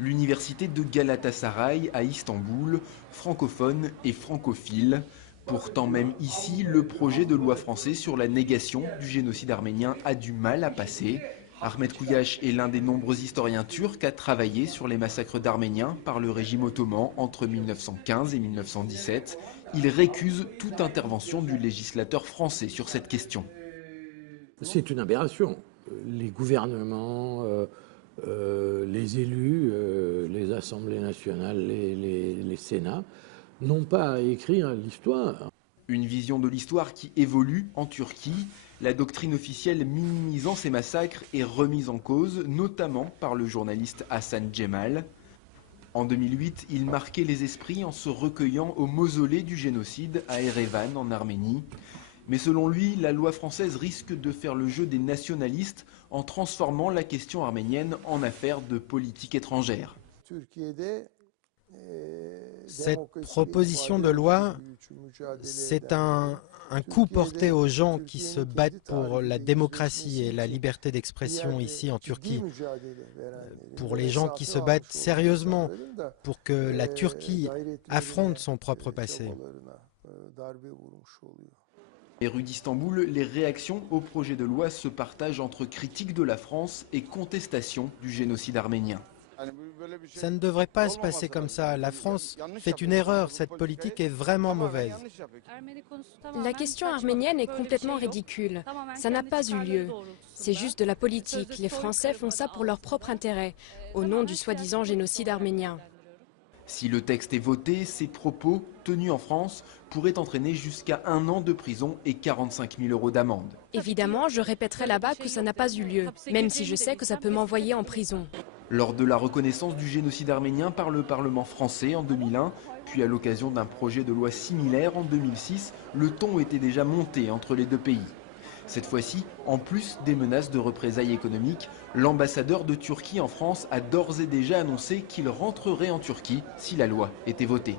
L'université de Galatasaray à Istanbul, francophone et francophile. Pourtant même ici, le projet de loi français sur la négation du génocide arménien a du mal à passer. Ahmed Kouyache est l'un des nombreux historiens turcs à travailler sur les massacres d'Arméniens par le régime ottoman entre 1915 et 1917. Il récuse toute intervention du législateur français sur cette question. C'est une aberration. Les gouvernements, les élus, les assemblées nationales, les sénats n'ont pas à écrire l'histoire. Une vision de l'histoire qui évolue en Turquie. La doctrine officielle minimisant ces massacres est remise en cause, notamment par le journaliste Hassan Cemal. En 2008, il marquait les esprits en se recueillant au mausolée du génocide à Erevan, en Arménie. Mais selon lui, la loi française risque de faire le jeu des nationalistes en transformant la question arménienne en affaire de politique étrangère. Cette proposition de loi, c'est un coup porté aux gens qui se battent pour la démocratie et la liberté d'expression ici en Turquie, pour les gens qui se battent sérieusement pour que la Turquie affronte son propre passé. Les rues d'Istanbul, les réactions au projet de loi se partagent entre critiques de la France et contestation du génocide arménien. Ça ne devrait pas se passer comme ça. La France fait une erreur. Cette politique est vraiment mauvaise. La question arménienne est complètement ridicule. Ça n'a pas eu lieu. C'est juste de la politique. Les Français font ça pour leur propre intérêt, au nom du soi-disant génocide arménien. Si le texte est voté, ces propos, tenus en France, pourraient entraîner jusqu'à 1 an de prison et 45 000 € d'amende. Évidemment, je répéterai là-bas que ça n'a pas eu lieu, même si je sais que ça peut m'envoyer en prison. Lors de la reconnaissance du génocide arménien par le Parlement français en 2001, puis à l'occasion d'un projet de loi similaire en 2006, le ton était déjà monté entre les deux pays. Cette fois-ci, en plus des menaces de représailles économiques, l'ambassadeur de Turquie en France a d'ores et déjà annoncé qu'il rentrerait en Turquie si la loi était votée.